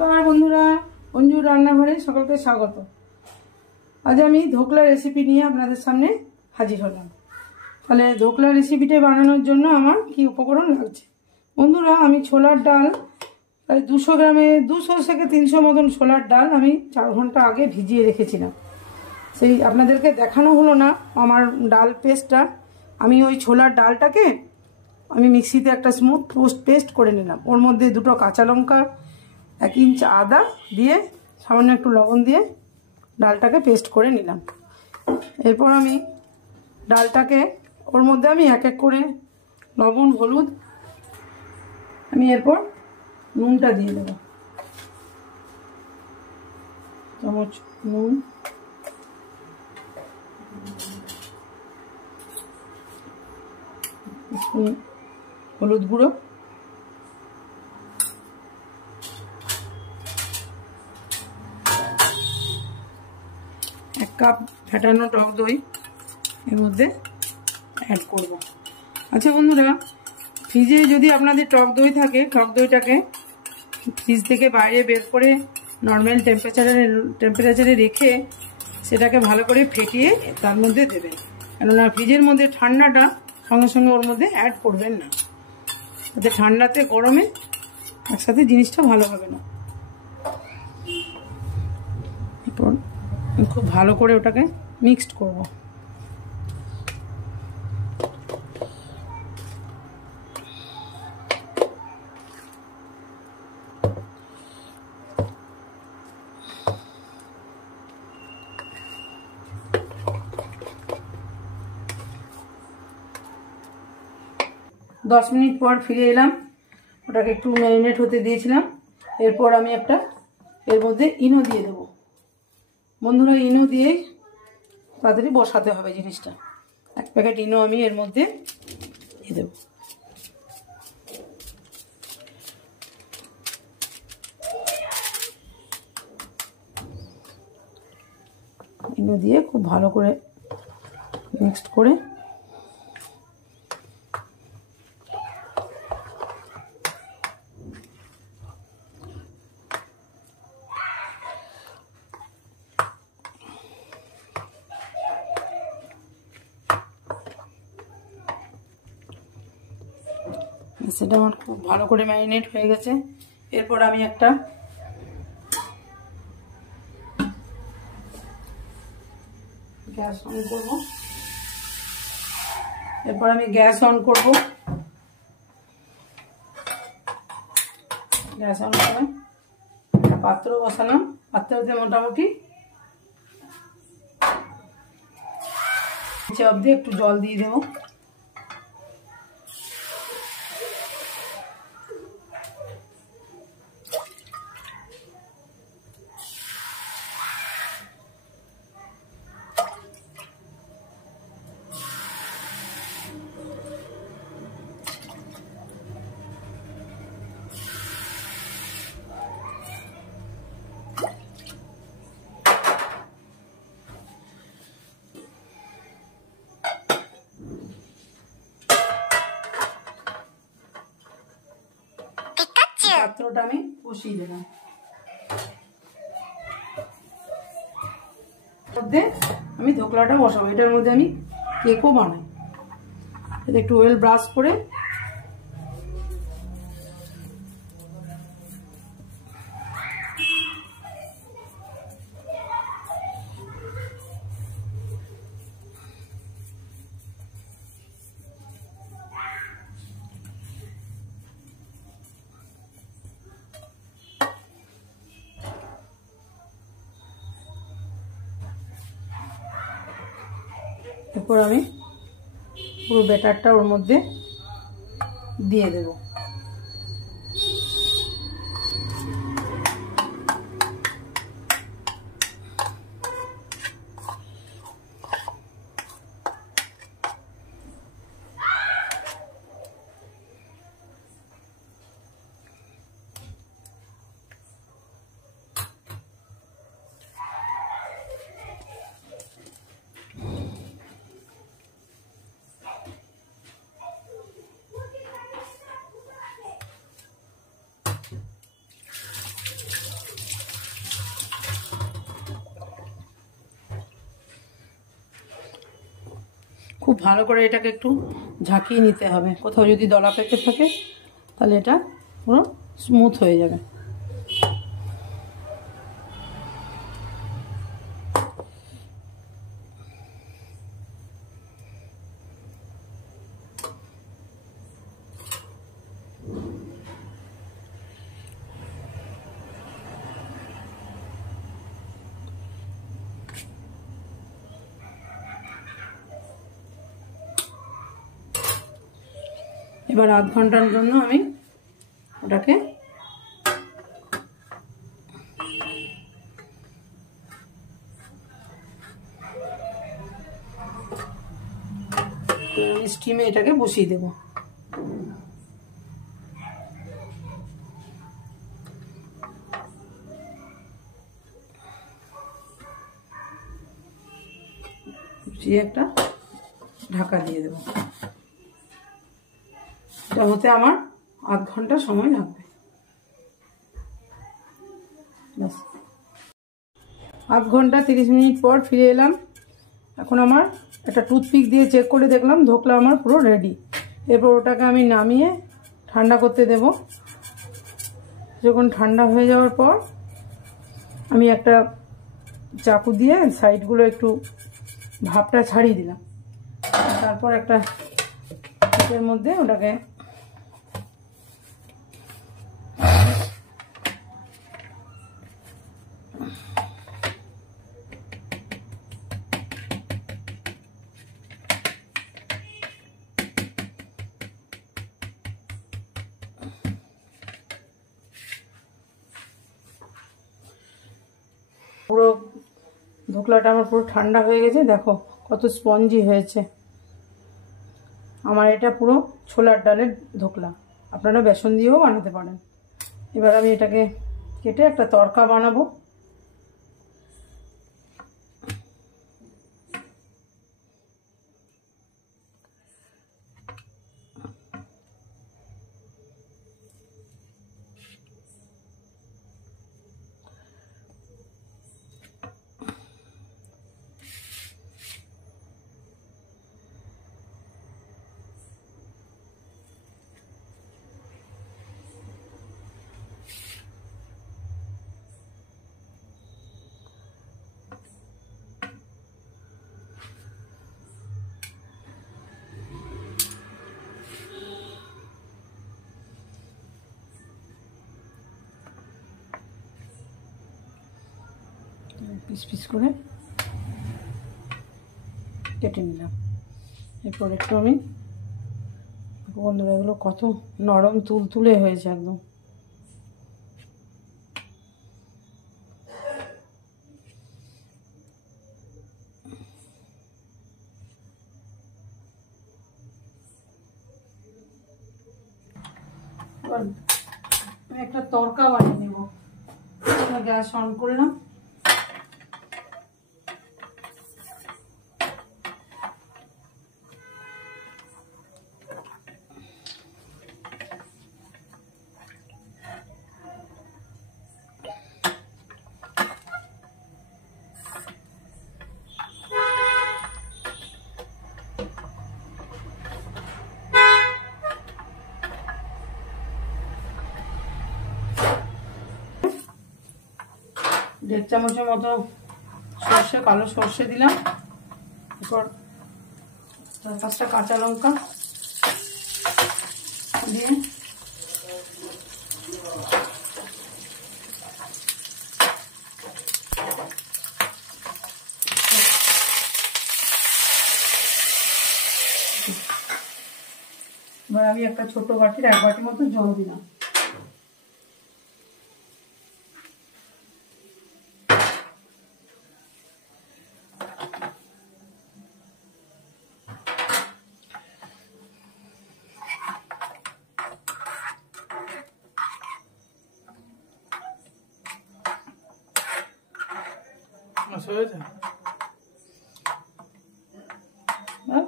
नमस्कार बंधुरा अंजुर रान्नाघरे सकलके स्वागत। आज आमी धोकला रेसिपि निये आपनादेर सामने हाजिर हलाम। ताहले धोकला रेसिपिटा बानानोर जोन्नो आमार कि उपकरण लागছে। बंधुरा आमी छोलार डाल प्राय 200 ग्रामेर 200 থেকে 300 मतन छोलार डाल आमी 4 घंटा आगे भिजिए रेखेছিলাম। সেই আপনাদেরকে দেখানো হলো না আমার ডাল পেস্টটা। আমি ওই ছোলার ডালটাকে আমি মিক্সিতে একটা স্মুথ পেস্ট করে নিলাম। ওর মধ্যে দুটো কাঁচা লঙ্কা 1 इंच আদা দিয়ে সামান্য একটু লবণ দিয়ে ডালটাকে পেস্ট করে নিলাম। এরপর আমি ডালটাকে ওর মধ্যে আমি এক এক করে লবণ হলুদ আমি এরপর নুনটা দিয়ে দেব। চামচ নুন, হলুদ গুঁড়ো, 1 কাপ ফেটানো টক দই এর মধ্যে অ্যাড করব। আচ্ছা বন্ধুরা, ফ্রিজে যদি আপনাদের টক দই থাকে টক দইটাকে ফ্রিজ থেকে বাইরে বের করে নর্মাল টেম্পারেচারে রেখে সেটাকে ভালো করে ফেটিয়ে তার মধ্যে দেবেন। কেননা ফ্রিজের মধ্যে ঠান্ডাটা সঙ্গে সঙ্গে ওর মধ্যে অ্যাড করবেন না, তাতে ঠান্ডাতে গরমে একসাথে জিনিসটা ভালো হবে না। এরপর খুব ভালো করে ওটাকে মিক্সড করব। दस मिनट पर फिरे एलाम, ওটাকে একটু ম্যারিনেট হতে দিয়েছিলাম। এরপর আমি একটা এর মধ্যে ইনো দিয়ে দেব। বন্ধুরা, ইনো দিয়ে তাড়াতাড়ি বসাতে হবে জিনিসটা। 1 প্যাকেট ইনো আমি এর মধ্যে দিয়ে দেব। ইনো দিয়ে খুব ভালো করে মিক্সড করে সেটা আমার খুব ভালো করে ম্যারিনেট হয়ে গেছে। এরপর আমি একটা গ্যাস অন করব। এরপর আমি গ্যাস অন করব। গ্যাস অন করে একটা পাত্র বসালাম। পাত্রতে মোটামুটি নিচে অবধি একটু জল দিয়ে দেবো। পাত্রটা আমি বসিয়ে দিলাম। মধ্যে আমি ধোকলাটা বসাবো। এটার মধ্যে আমি কেকও বানাই। এটা একটু অয়েল ব্রাশ করে এরপর আমি পুরো ব্যাটারটা ওর মধ্যে দিয়ে দেব। খুব ভালো করে এটাকে একটু ঝাঁকিয়ে নিতে হবে। কোথাও যদি দলা পেকে থাকে তাহলে এটা পুরো স্মুথ হয়ে যাবে। এবার আধ ঘন্টার জন্য আমি ওটাকে স্টিমে এটাকে বসিয়ে দেব। বসিয়ে একটা ঢাকা দিয়ে দেব। এটা হতে আমার আধ ঘন্টা সময় লাগবে। ব্যাস, আধ ঘন্টা 30 মিনিট পর ফিরে এলাম। এখন আমার একটা টুথপিক দিয়ে চেক করে দেখলাম ধোকলা আমার পুরো রেডি। এরপর ওটাকে আমি নামিয়ে ঠান্ডা করতে দেব। যখন ঠান্ডা হয়ে যাওয়ার পর আমি একটা চাকু দিয়ে সাইডগুলো একটু ভাপটা ছাড়িয়ে দিলাম। তারপর একটা এর মধ্যে ওটাকে পুরো ধোকলাটা আমার পুরো ঠান্ডা হয়ে গেছে। দেখো কত স্পঞ্জি হয়েছে। আমার এটা পুরো ছোলার ডালের ধোকলা, আপনারা বেসন দিয়েও বানাতে পারেন। এবার আমি এটাকে কেটে একটা তড়কা বানাবো। পিস পিস করে কেটে নিলাম। এরপর একটু আমি বন্ধুরা, এগুলো কত নরম তুলতুলে হয়েছে একদম। এবার আমি একটা তড়কা বানিয়ে নেব। গ্যাস অন করলাম। দেড় চামচের মতো সর্ষে, কালো সর্ষে দিলাম। এরপর 4-5টা কাঁচা লঙ্কা দিয়ে এবার আমি একটা ছোট বাটির 1 বাটি মতো জল দিলাম।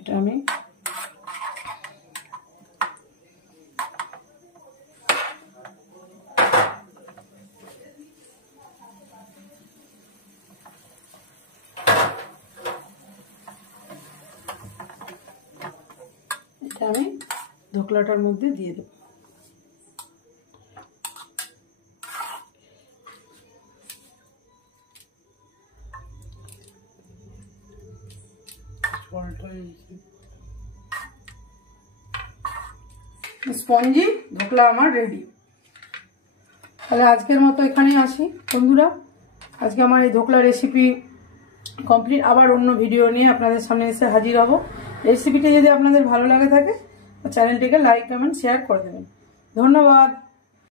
এটা আমি ধোকলাটার মধ্যে দিয়ে দেব। স্পঞ্জি ধোকলা আমার রেডি। তাহলে আজকের মতো এখানেই আসি বন্ধুরা। আজকে আমার এই ধোকলা রেসিপি কমপ্লিট। আবার অন্য ভিডিও নিয়ে আপনাদের সামনে এসে হাজির হব। রেসিপিটা যদি আপনাদের ভালো লাগে থাকে চ্যানেলটিকে লাইক কমেন্ট শেয়ার করে দেবেন। ধন্যবাদ।